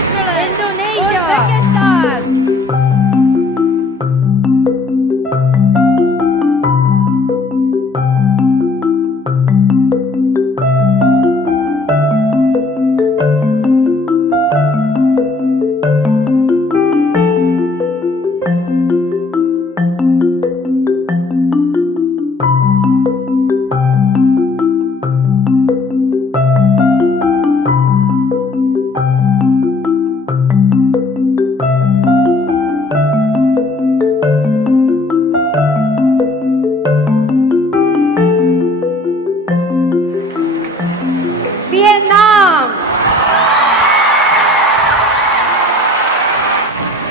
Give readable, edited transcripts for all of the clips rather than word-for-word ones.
Switzerland, Indonesia, Uzbekistan. Vietnam,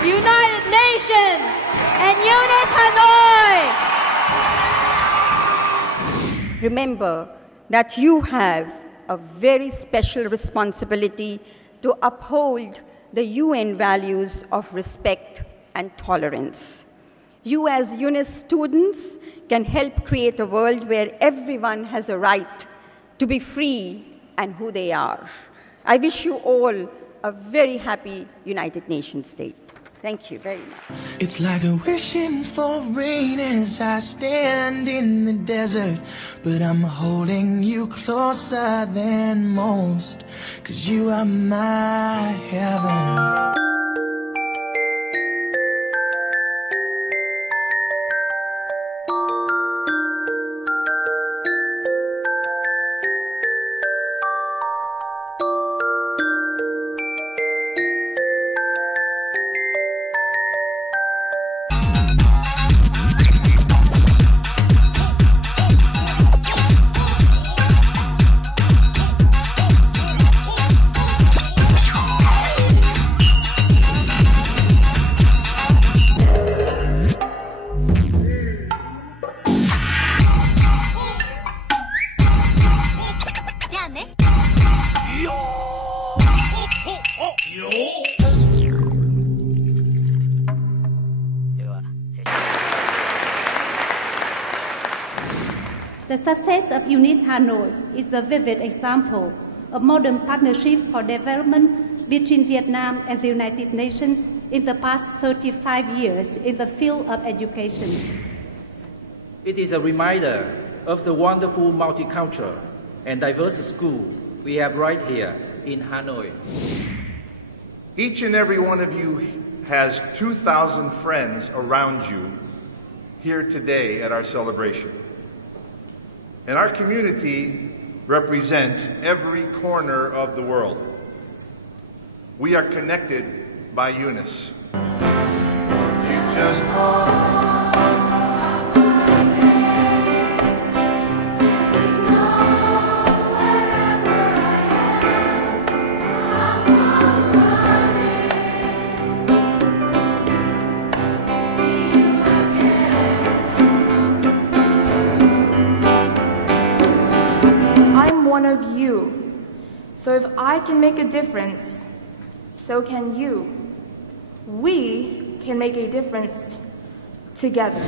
United Nations, and UNIS Hanoi. Remember that you have a very special responsibility to uphold the UN values of respect and tolerance. You as UNIS students can help create a world where everyone has a right to be free and who they are. I wish you all a very happy United Nations Day. Thank you very much. It's like a wishing for rain as I stand in the desert, but I'm holding you closer than most, 'cause you are my heaven. The success of UNIS Hanoi is a vivid example of modern partnership for development between Vietnam and the United Nations in the past 35 years in the field of education. It is a reminder of the wonderful multicultural and diverse school we have right here in Hanoi. Each and every one of you has 2,000 friends around you here today at our celebration. And our community represents every corner of the world. We are connected by UNIS. You just one of you. So if I can make a difference, so can you. We can make a difference together.